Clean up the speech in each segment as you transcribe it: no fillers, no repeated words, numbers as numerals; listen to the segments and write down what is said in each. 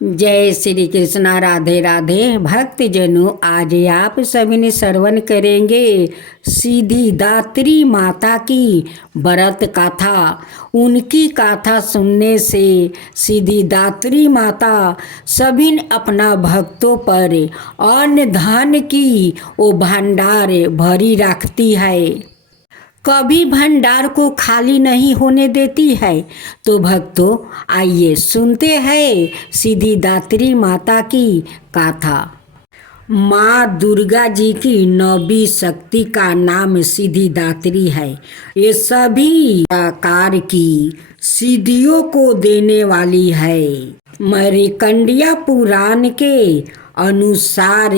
जय श्री कृष्णा। राधे राधे। भक्तजनों, आज आप सभी ने श्रवण करेंगे सीधी दात्री माता की व्रत कथा। उनकी कथा सुनने से सीधी दात्री माता सभी ने अपना भक्तों पर अन्न धन की वो भंडार भरी रखती है, कभी भंडार को खाली नहीं होने देती है। तो भक्तों, आइए सुनते हैं सीधी दात्री माता की कथा। माँ दुर्गा जी की 9वीं शक्ति का नाम सीधी दात्री है। ये सभी आकार की सिद्धियों को देने वाली है। मरिकंडिया पुराण के अनुसार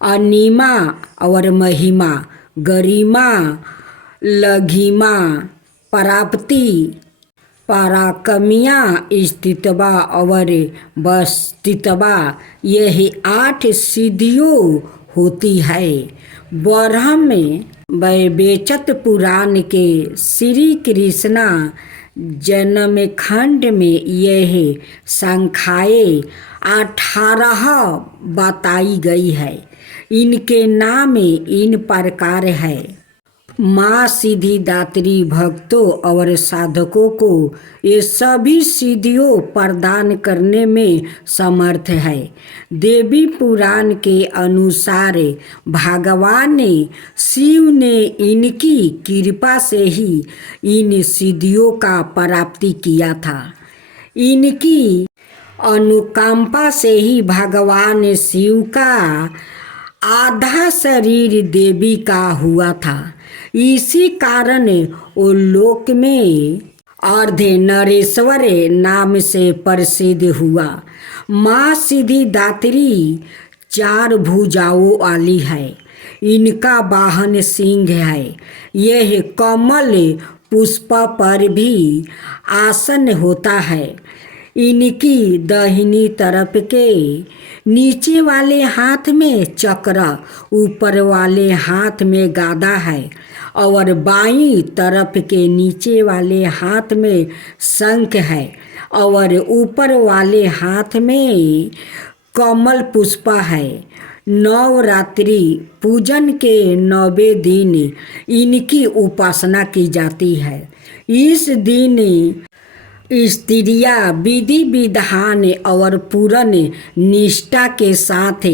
अनिमा और महिमा, गरिमा, लघिमा, प्राप्ति, पराकमिया, स्थितवा और बस्तितवा, यही 8 सिद्धियों होती है। ब्रह्म वैवेचत पुराण के श्री कृष्णा जन्म खंड में यह संख्याएँ 18 बताई गई है। इनके नाम इन प्रकार है। माँ सीधी दात्री भक्तों और साधकों को ये सभी सिद्धियों प्रदान करने में समर्थ है। देवी पुराण के अनुसार भगवान शिव ने इनकी कृपा से ही इन सिद्धियों का प्राप्ति किया था। इनकी अनुकंपा से ही भगवान शिव का आधा शरीर देवी का हुआ था। इसी कारण वो लोक में अर्धे नरेश्वर नाम से प्रसिद्ध हुआ। माँ सीधी दात्री 4 भुजाओं वाली है। इनका वाहन सिंह है। यह कमल पुष्प पर भी आसन होता है। इनकी दाहिनी तरफ के नीचे वाले हाथ में चक्र, ऊपर वाले हाथ में गदा है और बाईं तरफ के नीचे वाले हाथ में शंख है और ऊपर वाले हाथ में कमल पुष्प है। नवरात्रि पूजन के 9वें दिन इनकी उपासना की जाती है। इस दिन स्त्रियां विधि विधान और पूर्ण निष्ठा के साथ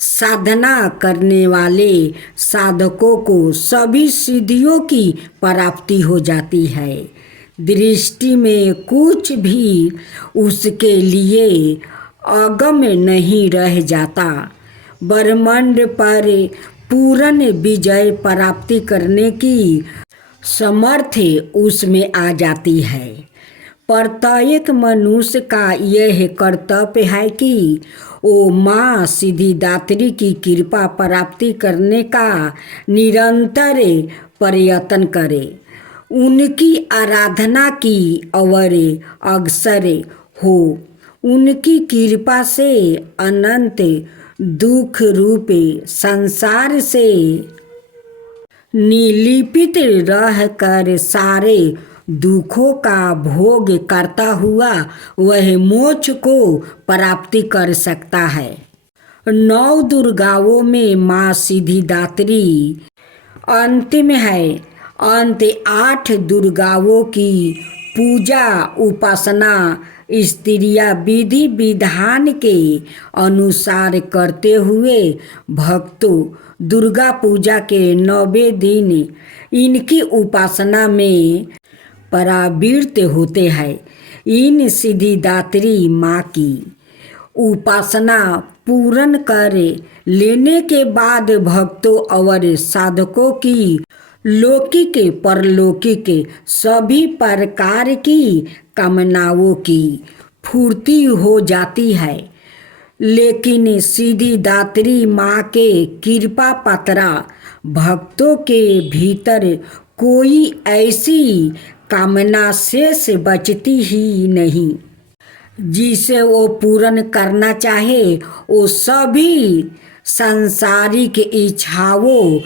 साधना करने वाले साधकों को सभी सिद्धियों की प्राप्ति हो जाती है। दृष्टि में कुछ भी उसके लिए अगम नहीं रह जाता। ब्रह्मांड पर पूर्ण विजय प्राप्ति करने की समर्थ उसमें आ जाती है। प्रत्येक मनुष्य का यह कर्तव्य है कि वो माँ सीधी दात्री की कृपा प्राप्ति करने का निरंतर प्रयत्न करे, उनकी आराधना की और अग्रसर हो। उनकी कृपा से अनंत दुख रूप संसार से निर्लिपित रहकर सारे दुखों का भोग करता हुआ वह मोक्ष को प्राप्ति कर सकता है। 9 दुर्गाओं में माँ सीधी दात्री अंतिम है। अंत 8 दुर्गाओं की पूजा उपासना स्त्रियां विधि विधान के अनुसार करते हुए भक्तों दुर्गा पूजा के 9वें दिन इनकी उपासना में परावृत्त होते हैं। इन सीधी दात्री माँ की उपासना पूर्ण कर लेने के बाद भक्तों और साधकों की लौकिक परलौकिक सभी प्रकार की कामनाओं की पूर्ति हो जाती है। लेकिन सीधी दात्री माँ के कृपा पात्रा भक्तों के भीतर कोई ऐसी कामना शेष बचती ही नहीं जिसे वो पूर्ण करना चाहे। वो सभी सांसारिक इच्छाओं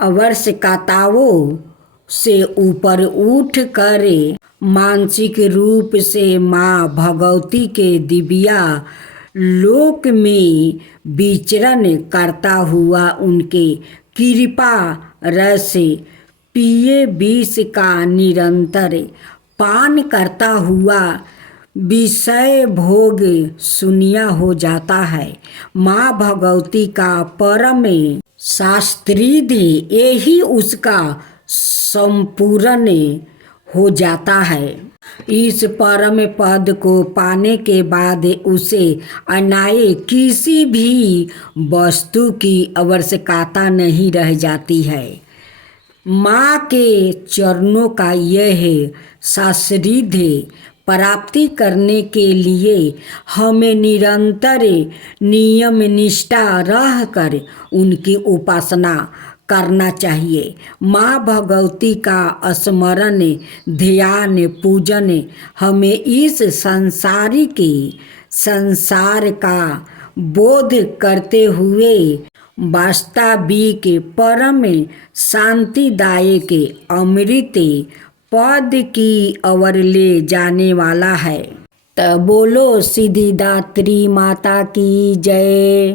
आवश्यकताओं से ऊपर उठ कर मानसिक रूप से माँ भगवती के दिव्या लोक में विचरण करता हुआ उनके कृपा रस पिए विष का निरंतर पान करता हुआ विषय भोग शून्य हो जाता है। माँ भगवती का परम शास्त्रीय यही उसका संपूर्ण हो जाता है। इस परम पद को पाने के बाद उसे अन्य किसी भी वस्तु की आवश्यकता नहीं रह जाती है। माँ के चरणों का यह शास्त्रीय प्राप्ति करने के लिए हमें निरंतर नियम निष्ठा रहकर उनकी उपासना करना चाहिए। माँ भगवती का स्मरण ध्यान पूजन हमें इस संसार का बोध करते हुए वास्तविक परम शांतिदायक अमृत पद की ओर ले जाने वाला है। तो बोलो सिद्धिदात्री माता की जय।